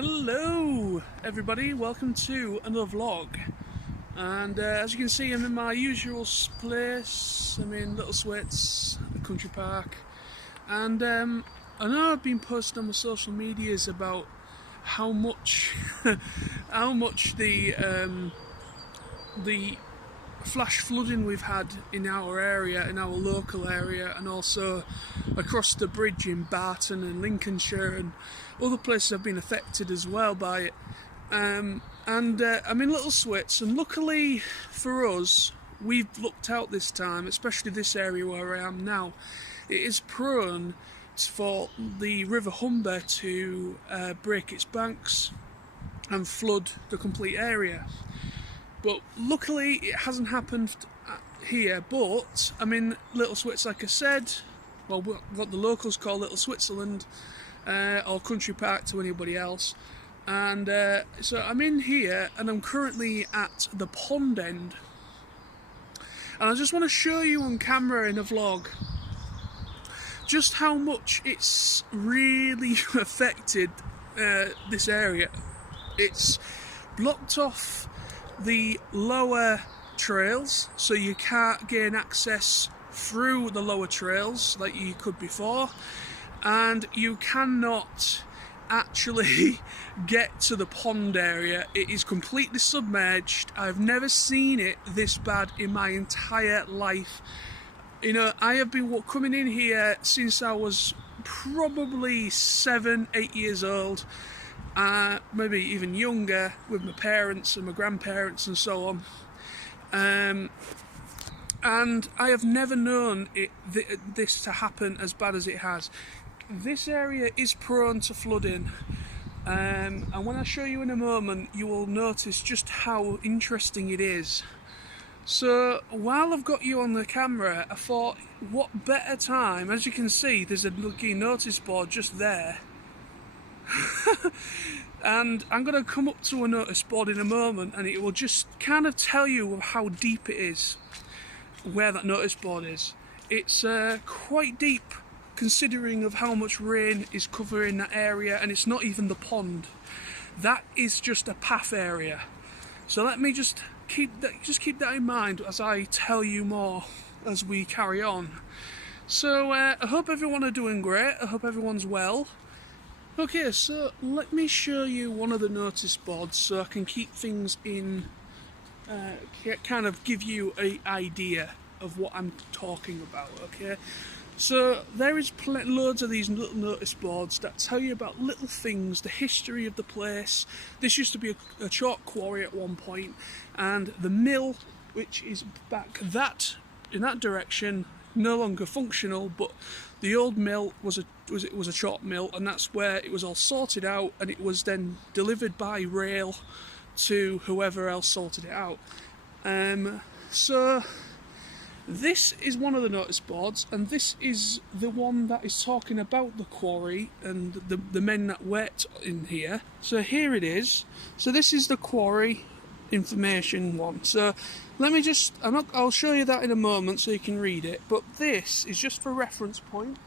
Hello everybody, welcome to another vlog. And as you can see, I'm in my usual place. I'm in Little Swits, a country park. And I know I've been posting on my social medias about how much the flash flooding we've had in our area, in our local area, and also across the bridge in Barton and Lincolnshire and other places have been affected as well by it. I'm in Little Swits, and luckily for us, we've looked out this time, especially this area where I am now. It is prone for the River Humber to break its banks and flood the complete area. But luckily it hasn't happened here, but I'm in Little Swits, like I said, well, what the locals call Little Switzerland, or Country Park to anybody else. And so I'm in here, and I'm currently at the pond end. And I just want to show you on camera in a vlog just how much it's really affected this area. It's blocked off the lower trails, so you can't gain access through the lower trails like you could before, and you cannot actually get to the pond area. It is completely submerged. I've never seen it this bad in my entire life. You know, I have been coming in here since I was probably 7-8 years old. Maybe even younger, with my parents and my grandparents and so on, and I have never known this to happen as bad as it has. This area is prone to flooding, and when I show you in a moment, you will notice just how interesting it is. So while I've got you on the camera, I thought, what better time? As you can see, there's a lucky notice board just there. And I'm going to come up to a notice board in a moment, and it will just kind of tell you how deep it is, where that notice board is. It's quite deep considering of how much rain is covering that area, and it's not even the pond. That is just a path area. So let me just keep that in mind as I tell you more as we carry on. So I hope everyone are doing great. I hope everyone's well. Okay, so let me show you one of the notice boards so I can keep things in, kind of give you an idea of what I'm talking about, okay? So there is loads of these little notice boards that tell you about little things, the history of the place. This used to be a chalk quarry at one point, and the mill, which is back in that direction, no longer functional, but the old mill was a chalk mill, and that's where it was all sorted out, and it was then delivered by rail to whoever else sorted it out. So this is one of the notice boards, and this is the one that is talking about the quarry and the men that worked in here. So here it is. So this is the quarry information one. So let me just, I'll show you that in a moment so you can read it, but this is just for reference point.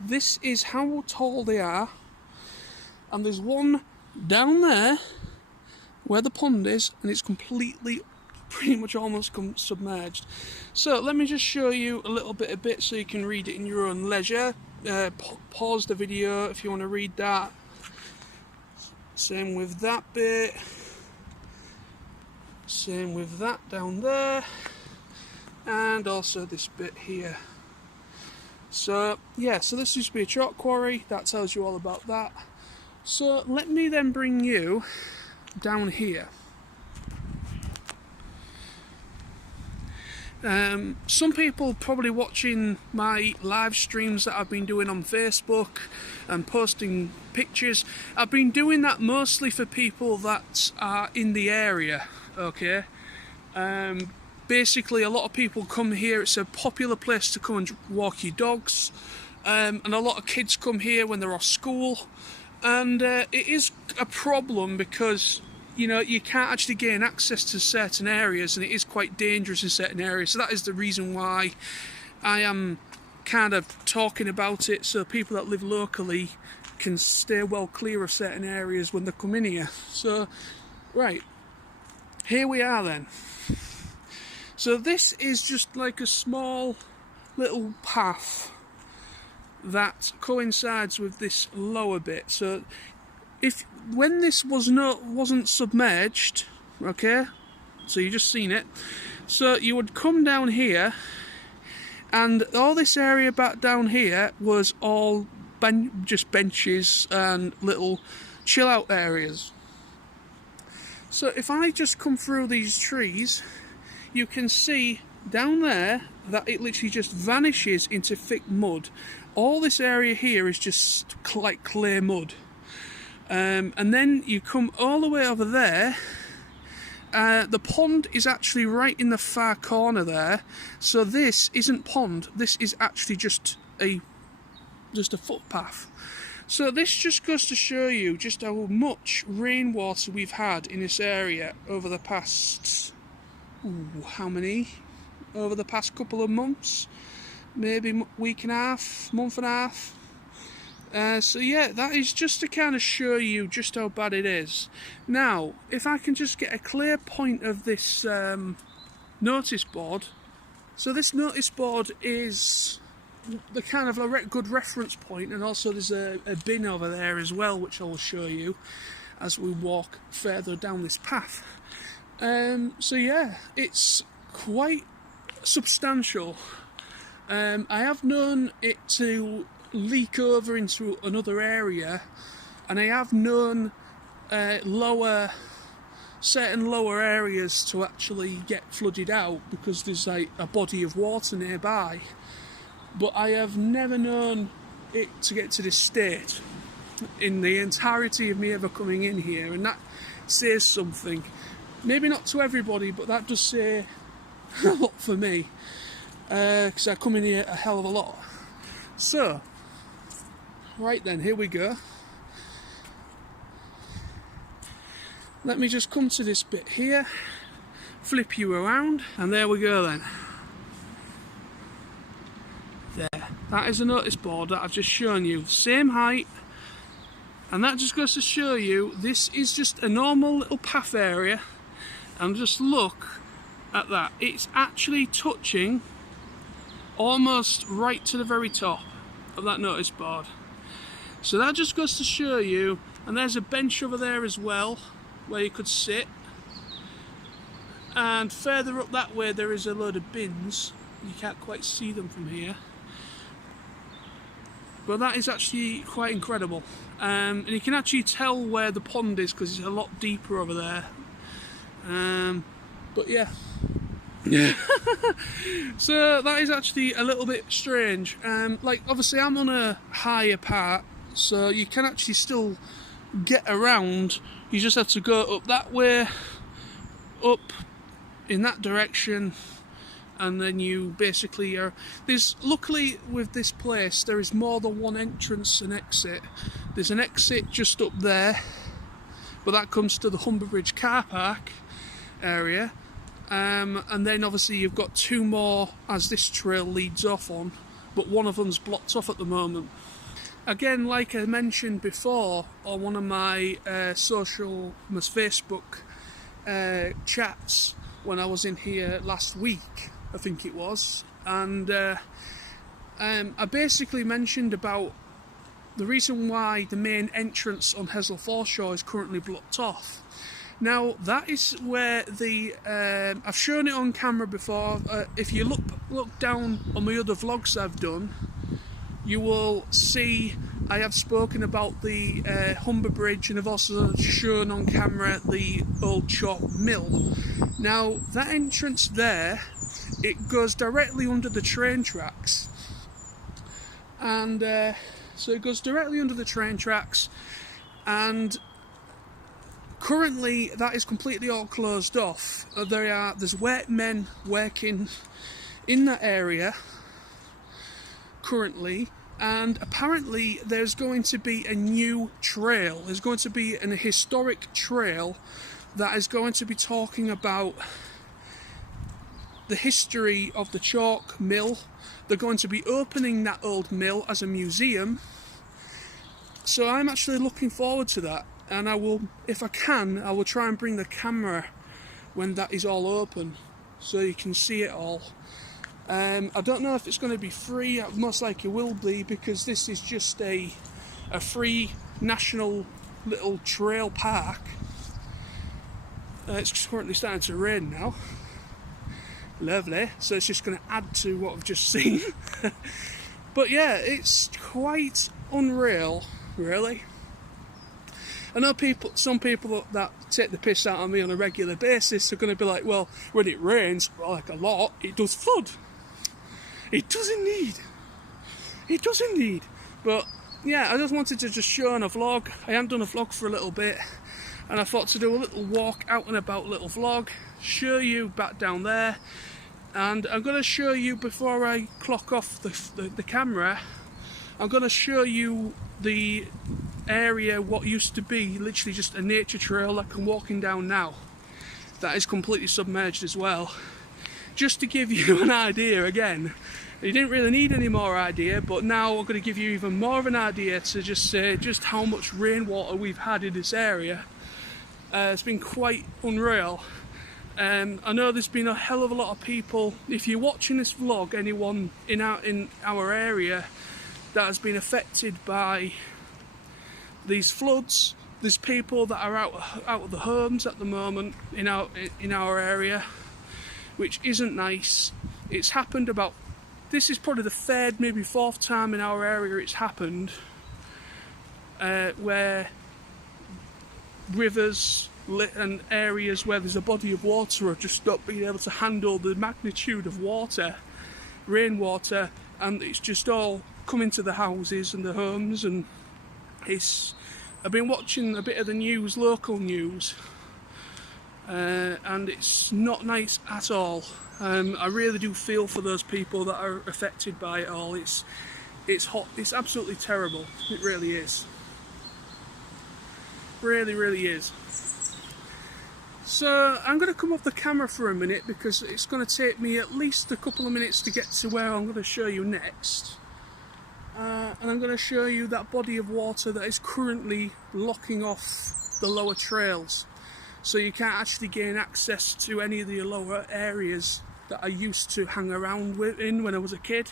This is how tall they are, and there's one down there where the pond is, and it's completely, pretty much almost submerged. So let me just show you a little bit so you can read it in your own leisure. Pause the video if you want to read that. Same with that bit. Same with that down there, and also this bit here. So yeah, so this used to be a chalk quarry. That tells you all about that. So let me then bring you down here. Some people probably watching my live streams that I've been doing on Facebook and posting pictures. I've been doing that mostly for people that are in the area, okay? Basically, a lot of people come here. It's a popular place to come and walk your dogs, and a lot of kids come here when they're off school, and it is a problem because, you know, you can't actually gain access to certain areas, and it is quite dangerous in certain areas. So that is the reason why I am kind of talking about it, so people that live locally can stay well clear of certain areas when they come in here. So, right, here we are then. So this is just like a small little path that coincides with this lower bit. So when this wasn't submerged, okay, so you just seen it, so you would come down here, and all this area back down here was all just benches and little chill out areas. So if I just come through these trees, you can see down there that it literally just vanishes into thick mud. All this area here is just like clay mud. And then you come all the way over there. The pond is actually right in the far corner there. So this isn't pond. This is actually just a footpath. So this just goes to show you just how much rainwater we've had in this area over the past, over the past couple of months, maybe week and a half, month and a half. So yeah, that is just to kind of show you just how bad it is. Now, if I can just get a clear point of this notice board. So this notice board is the kind of a good reference point, and also there's a bin over there as well, which I will show you as we walk further down this path. So yeah, it's quite substantial. I have known it to leak over into another area, and I have known certain lower areas to actually get flooded out because there's like a body of water nearby, but I have never known it to get to this state in the entirety of me ever coming in here, and that says something. Maybe not to everybody, but that does say a lot for me, because I come in here a hell of a lot. So right then, here we go. Let me just come to this bit here, flip you around, and there we go then. There. That is a notice board that I've just shown you. Same height. And that just goes to show you, this is just a normal little path area. And just look at that. It's actually touching almost right to the very top of that notice board. So that just goes to show you, and there's a bench over there as well where you could sit, and further up that way there is a load of bins. You can't quite see them from here, but that is actually quite incredible. And you can actually tell where the pond is because it's a lot deeper over there. But yeah. So that is actually a little bit strange. Like obviously I'm on a higher part, so you can actually still get around. You just have to go up that way, up in that direction, and then you basically are. Luckily with this place there is more than one entrance and exit. There's an exit just up there, but that comes to the Humber Bridge car park area, and then obviously you've got two more as this trail leads off on, but one of them's blocked off at the moment. Again, like I mentioned before on one of my Facebook chats when I was in here last week, I think it was, and I basically mentioned about the reason why the main entrance on Hessle foreshore is currently blocked off. Now that is where I've shown it on camera before. If you look down on my other vlogs I've done, you will see I have spoken about the Humber Bridge, and I've also shown on camera the old chalk mill. Now that entrance there, it goes directly under the train tracks, and so it goes directly under the train tracks, and currently that is completely all closed off. There's workmen working in that area currently, and apparently there's going to be a new trail. There's going to be a historic trail that is going to be talking about the history of the chalk mill. They're going to be opening that old mill as a museum, So I'm actually looking forward to that, and I will, if I can, I will try and bring the camera when that is all open so you can see it all. I don't know if it's going to be free. Most likely will be, because this is just a free national little trail park. It's currently starting to rain now. Lovely. So it's just going to add to what I've just seen. But yeah, it's quite unreal, really. I know some people that take the piss out of me on a regular basis are going to be like, well, when it rains, like a lot, it does flood. It does indeed. It does indeed. But yeah, I just wanted to just show on a vlog. I haven't done a vlog for a little bit, and I thought to do a little walk out and about little vlog, show you back down there, and I'm going to show you, before I clock off the camera, I'm going to show you the area, what used to be literally just a nature trail like I'm walking down now, that is completely submerged as well. Just to give you an idea again. You didn't really need any more idea, but now I'm going to give you even more of an idea to just say just how much rainwater we've had in this area. It's been quite unreal. I know there's been a hell of a lot of people, if you're watching this vlog, anyone in our area that has been affected by these floods. There's people that are out of the homes at the moment in our area, which isn't nice. It's happened about, this is probably the third, maybe fourth time in our area it's happened, where rivers and areas where there's a body of water have just not been able to handle the magnitude of water, rainwater, and it's just all come into the houses and the homes. And I've been watching a bit of the news, local news, and it's not nice at all. I really do feel for those people that are affected by it all. It's hot. It's absolutely terrible. It really is. Really, really is. So I'm going to come off the camera for a minute, because it's going to take me at least a couple of minutes to get to where I'm going to show you next. And I'm going to show you that body of water that is currently blocking off the lower trails. So you can't actually gain access to any of the lower areas that I used to hang around in when I was a kid.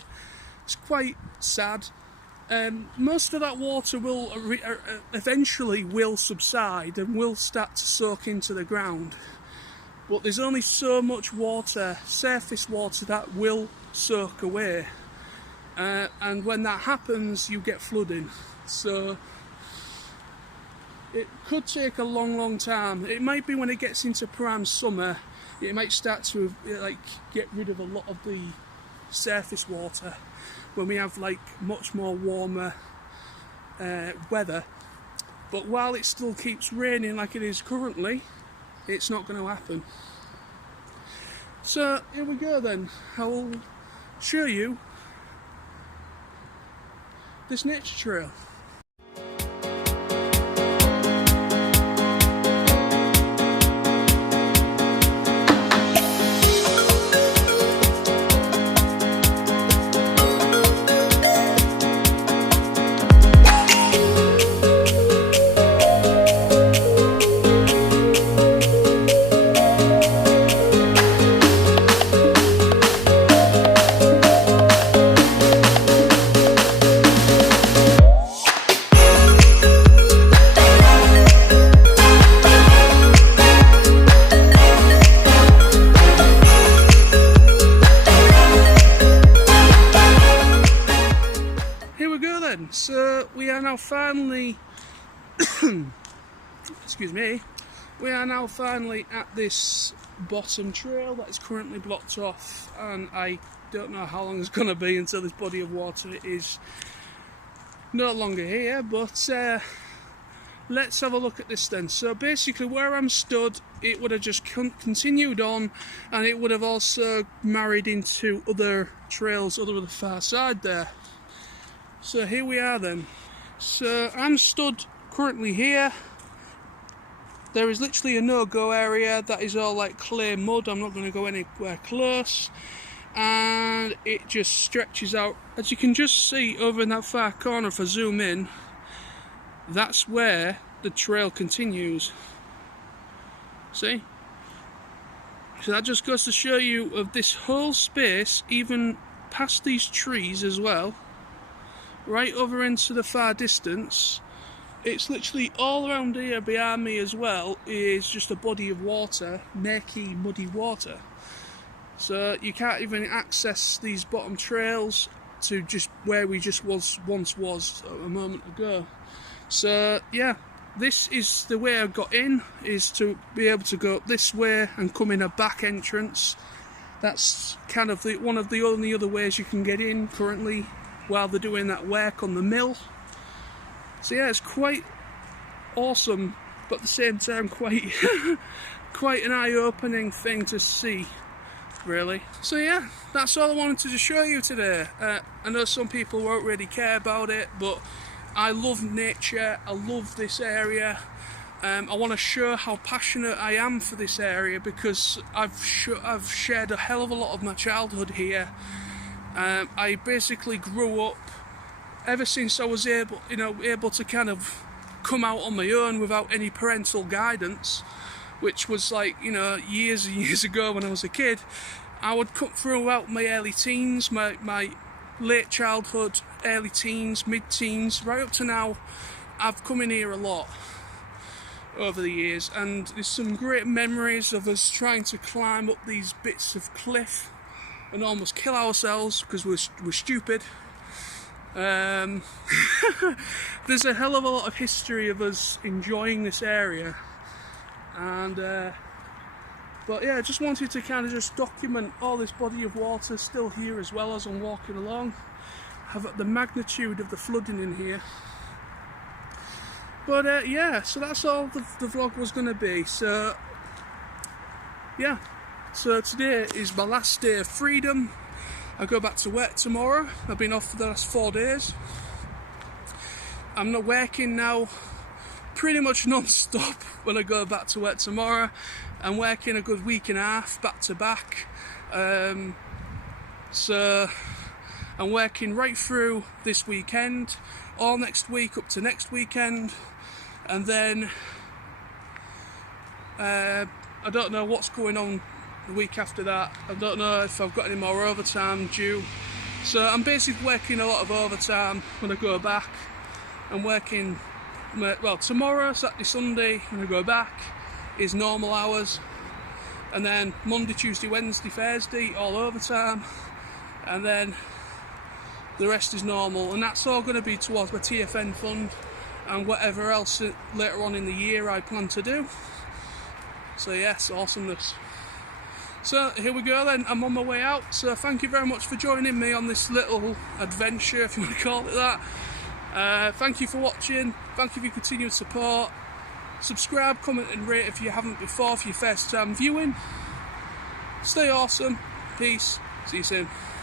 It's quite sad. Most of that water will eventually will subside and will start to soak into the ground. But there's only so much water, surface water, that will soak away. And when that happens, you get flooding. So it could take a long time. It might be when it gets into prime summer, it might start to get rid of a lot of the surface water when we have much more warmer weather. But while it still keeps raining like it is currently, it's not going to happen. So here we go then. I will show you this nature trail. So we are now finally excuse me, we are now finally at this bottom trail that is currently blocked off, and I don't know how long it's going to be until this body of water is no longer here. But let's have a look at this then. So basically where I'm stood, it would have just continued on, and it would have also married into other trails over the far side there. So here we are then. So I'm stood currently here. There is literally a no-go area that is all like clay mud. I'm not going to go anywhere close, and it just stretches out, as you can just see over in that far corner. If I zoom in, that's where the trail continues. See? So that just goes to show you of this whole space, even past these trees as well, right over into the far distance. It's literally all around here behind me as well is just a body of water, murky, muddy water. So you can't even access these bottom trails to just where we just once was a moment ago. So yeah, this is the way I got in, is to be able to go up this way and come in a back entrance. That's kind of one of the only other ways you can get in currently while they're doing that work on the mill. So yeah, it's quite awesome, but at the same time quite quite an eye-opening thing to see, really. So yeah, that's all I wanted to show you today. I know some people won't really care about it, but I love nature, I love this area. I want to show how passionate I am for this area, because I've shared a hell of a lot of my childhood here. I basically grew up, ever since I was able to kind of come out on my own without any parental guidance, which was like, years and years ago when I was a kid. I would come throughout my early teens, my late childhood, early teens, mid-teens, right up to now. I've come in here a lot over the years, and there's some great memories of us trying to climb up these bits of cliff and almost kill ourselves because we're stupid. There's a hell of a lot of history of us enjoying this area, and but yeah, I just wanted to kind of just document all this body of water still here as well as I'm walking along. Have the magnitude of the flooding in here. But yeah, so that's all the vlog was going to be. So yeah, so today is my last day of freedom. I go back to work tomorrow. I've been off for the last 4 days. I'm not working now pretty much non-stop when I go back to work tomorrow. I'm working a good week and a half back to back. So I'm working right through this weekend, all next week up to next weekend, and then I don't know what's going on the week after that. I don't know if I've got any more overtime due. So I'm basically working a lot of overtime when I go back. I'm working, well, tomorrow, Saturday, Sunday, when I go back, is normal hours. And then Monday, Tuesday, Wednesday, Thursday, all overtime. And then the rest is normal. And that's all going to be towards my TFN fund and whatever else later on in the year I plan to do. So yes, awesomeness. So here we go then, I'm on my way out. So thank you very much for joining me on this little adventure, if you want to call it that. Thank you for watching, thank you for your continued support. Subscribe, comment and rate if you haven't before for your first time viewing. Stay awesome, peace, see you soon.